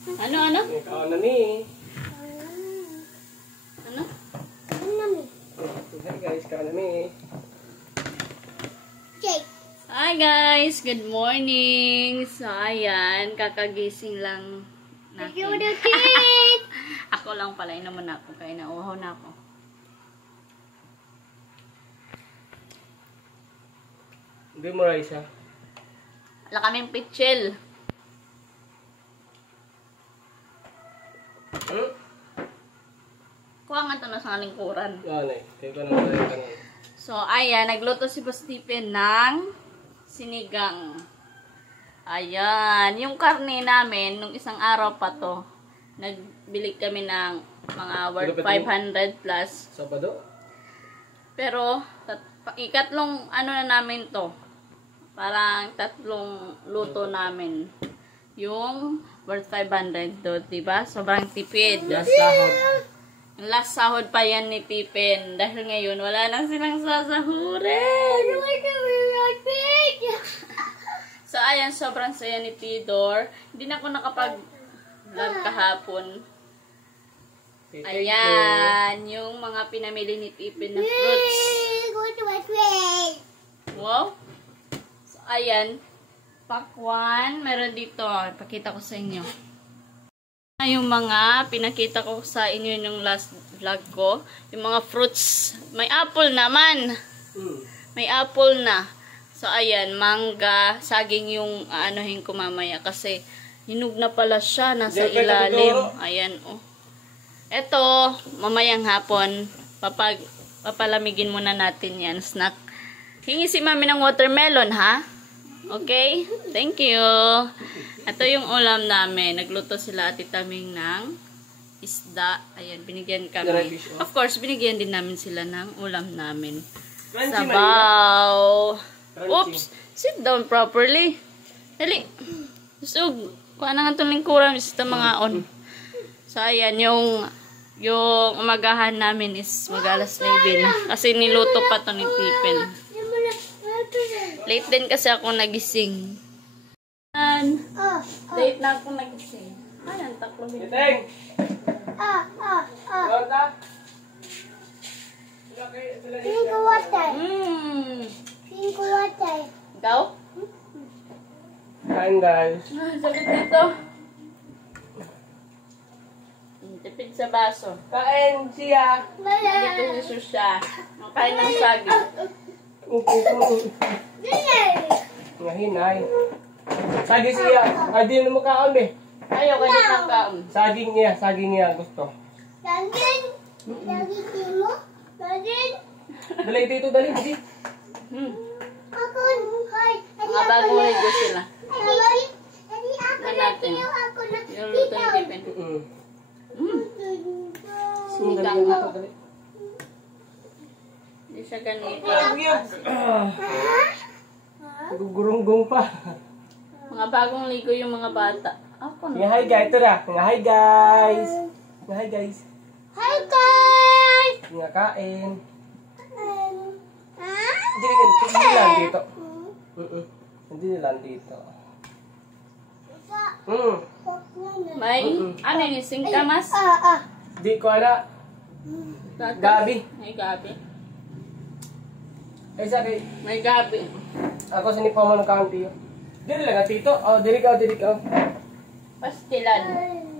Ano? Ikaw na mi. Ano? Hi guys, ikaw na mi. Hi guys! Good morning! So, ayan. Kakagising lang natin. Ako lang pala. Inom na ako. Kaya nauhaw na ako. Hindi mo Raisa. Wala kaming pitchel. Kuha nga ito na sa lingkuran. Yan eh. Kaya ko naman tayo kanina. So, ayan. Nagluto si Boss Stephen ng sinigang. Ayan. Yung karne namin, nung isang araw pa to, nagbili kami ng mga worth 500 plus. Sabado? Pero, ikatlong ano na namin to. Parang tatlong luto namin. Yung worth 500 do, diba? Sobrang tipid. Last sahod. Last sahod pa yan ni Pippen. Dahil ngayon, wala na silang sasahurin. So, ayan, sobrang saya ni Tidor. Hindi na ako nakapag-vlog kahapon. Ayan, yung mga pinamili ni Pippen na fruits. Wow. So, ayan. Pakwan. Meron dito. Ipakita ko sa inyo. Yung mga pinakita ko sa inyo yung last vlog ko. Yung mga fruits. May apple naman. May apple na. So, ayan. Mangga. Saging yung aanohin ko mamaya. Kasi, hinug na pala siya. Nasa ilalim. Ayan, oh. Eto, mamayang hapon. Papalamigin muna natin yan. Snack. Hingi si mami ng watermelon, ha? Okay? Thank you. Ito yung ulam namin. Nagluto sila Ate Taming ng isda. Ayan, binigyan kami. Of course, binigyan din namin sila ng ulam namin. Sabaw. Oops! Sit down properly. Dali. So, kuha na nga itong lingkuran. Ito mga on. So, ayan, yung umagahan namin is magalas maybe na. Kasi niluto pa to ni Pippen. Late din kasi ako nagising. Late na ako nagising. Ayan, taklo minutes. Iteng! Ronda? Pink water. Pink water. Ikaw? Kain guys. Sagot dito. Tipid sa baso. Kain siya. Dito si Susha. Ang kain ng saging. Ngahinay. Saging siya. Di na mo kaon eh. Ayaw ka dito ng kaon. Saging niya gusto. Lagin. Lagin mo. Lagin. Dali dito, dali. Dali. Ako. Hay. Mga bagong ligo sila. Dali. Dali ako Ano na. natin? Ako na. Yung luto yung Pippen. Sinigang nga. Dali. Hindi siya ganito. Gugurunggong pa. Mga bagong ligo yung mga bata. Ako na. Hi guys, ito na. Hi guys. Hi guys. Hi guys. Nga kain. Ha? Hindi lang dito. Hindi lang dito. May, ano yun, singkamas? Di ko ana. Gabi. May gabi. Ay sa kay May gabi. ako sinipa mo ng county. Dili lang tito. Oh, dili ka. Pastilan.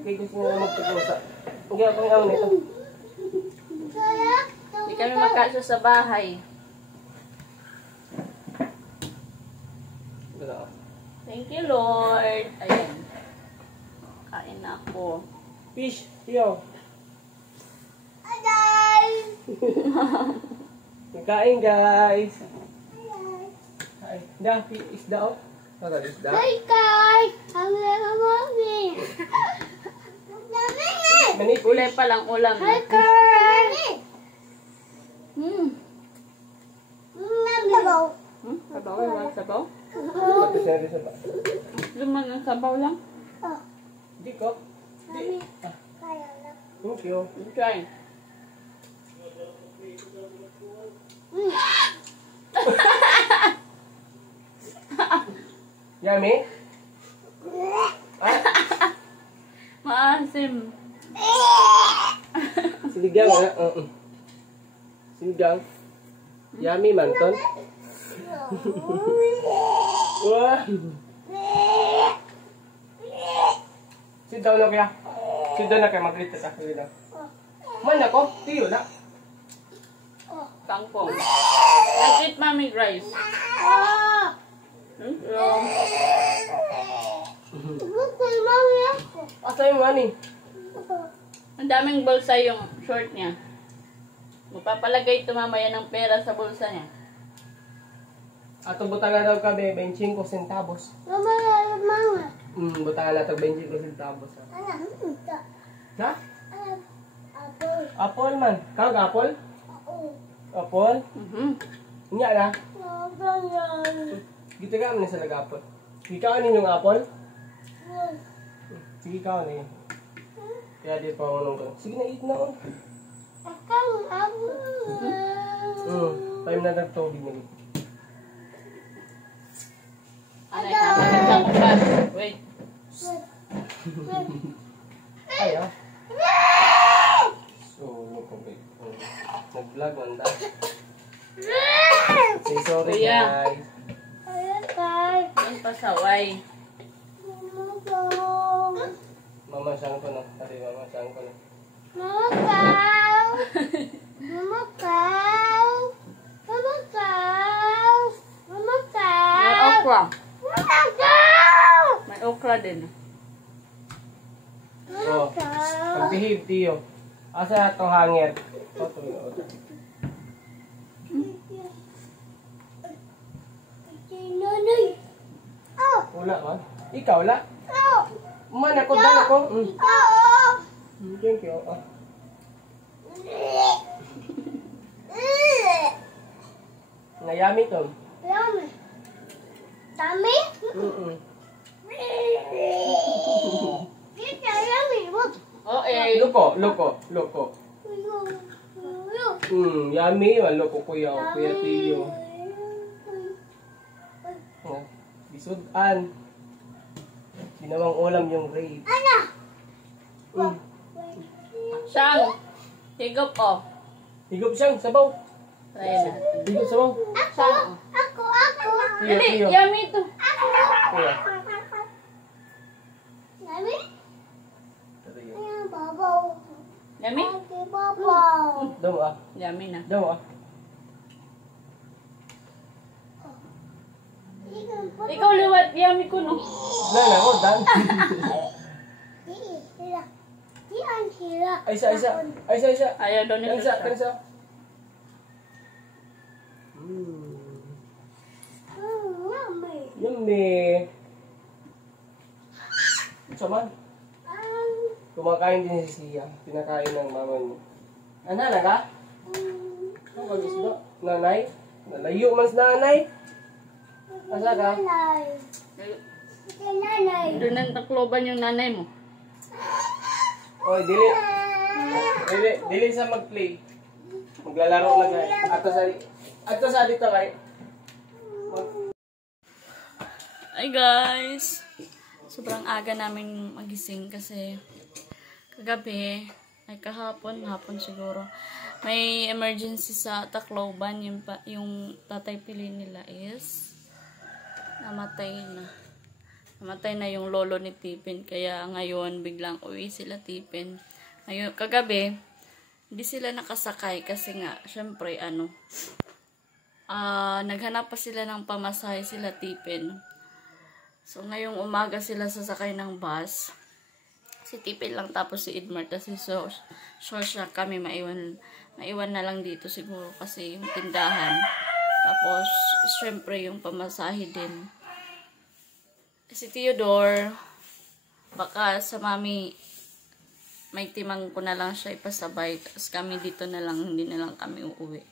Kay gusto mo magtutusa. Hindi ako ng nito. Hindi kami magkasya sa bahay. Thank you, Lord. Ayan. Kain na ako. Fish, yo. Guys. Kain guys. Kain. Isda oh. Ano isda? Hi guys. Ang mami. Mani Ulay pa lang ulam. Hi guys. Sabaw. Sabaw? Walang sabaw? Pati siya rin sa ba? Luman ng sabaw lang. Di ko. Di. Thank you. Try. Yummy? Ah? Maasim. Sinigang, ha? Sinigang. Yummy man, ton. Wah. Sit down na kaya. Sit down na kaya. Mag-eat na kaya. Man ako. Tiyo na. Kangkong. Let's eat mommy rice. Bukan mami aku. Asa yung ani? Ang daming bulsa yung short niya. Magpapalagay ito mamaya ng pera sa bulsa niya. Ato butangan daw kami 25 centavos. Mama mama. Butangan na ito 25 centavos. Ha? Anak minta. Ha? Anak apa? Apple man. Kag apple? Apple? Nya na. Apa yang? Gito ka man sa nag-apple. Ikaw anin yung apple? Sige ikaw na yun. Kaya di pa ako nung sige na, eat na oh. Akan aku. Time na nagtubig na dito. Anay, nakakita ko pa. Wait. Ay ah. So, nag-vlog man da. Say sorry Kuya. guys. Ang pasaway. Mama siyang ko no. Sabi mama siyang ko no. Mama kau. Mama kau. Mama kau. Mama May kau. okra. Mama kau. May okra din. Oh, pagbihib tiyo. Asa ato hanger. Oto yun. Nanay. Oh. Wala man. Ikaw wala. Oh. Man ako, dan ako. Oh. Thank you. Ah. Nayami to. Yummy. Tummy? Kita yummy. Look. Oh, eh. Loko. Yummy. Loko kuya. Kuya tiyo. Bisudan. Ginawang ulam yung rape. Ana. Siyang. Higop, oh. Higop siyang, sabaw. Ayan na. Higop sabaw. Siyang, oh. Aku. Tiyo, Dali, tiyo. yummy ito. Kuya. Yummy? Tiyo. Ayan, babaw. Yummy? Okay, babaw. Daw ah. Yummy na. Daw ah. Ikaw liwat, yummy ko, no? Nana ko, dan. Sila. Aisa. Ayaw daw nito siya. Kansa. Yummy. Yummy. Sama. Kumakain din si Sia. Pinakain ng mama niya. Ana na ka? Ano ba gusto? Nanay? Nalayo man sa nanay? Asa ka? Nanay. Doon ang takloban yung nanay mo. Oy, dili sa mag-play. Maglalaro na guys. Ato sa dito kay. Hi guys! Sobrang aga namin magising kasi kagabi, ay hapon siguro, may emergency sa Tacloban. Yung tatay pili nila is namatay na yung lolo ni Tipin. Kaya ngayon biglang uwi sila Tipin. Ngayon, kagabi, hindi sila nakasakay kasi nga, syempre naghanap pa sila ng pamasahe sila Tipin. So, ngayong umaga sila sasakay ng bus. Si Tipin lang tapos si Edmar. Tapos si Sosya kami maiwan na lang dito siguro kasi yung tindahan. Tapos, syempre yung pamasahe din. Si Theodore, baka sa mami, may timang ko na lang siya ipasabay. Tapos kami dito na lang, hindi na lang kami uuwi.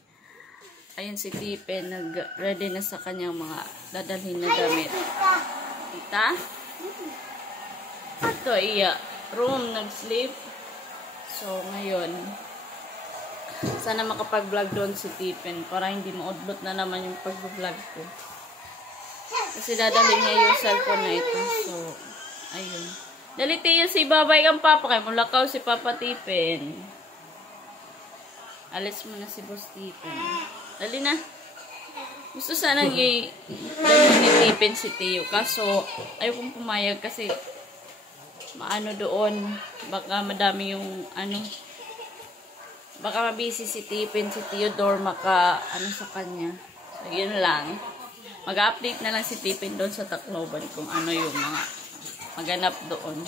Ayun si Tipin, nag-ready na sa kanyang mga dadalhin na gamit. Kita? Ito, room, nag-sleep. So, ngayon, sana makapag-vlog doon si Tipin para hindi maudlot na naman yung pag-vlog ko. Kasi dadalhin niya yung cellphone na ito. So, ayun. Dali Tiyo, si babay kang papa. Kaya mulakaw si Papa Tipin. Alis mo na si Boss Tipin. Dali na. Gusto sanang ni Tipin si Tiyo. Kaso, ayaw kong pumayag kasi maano doon. Baka madami yung baka mabisi si Tipin, si Theodore, sa kanya. So, yun lang. Mag-update na lang si Tipin doon sa Tacloban kung ano yung mga maganap doon.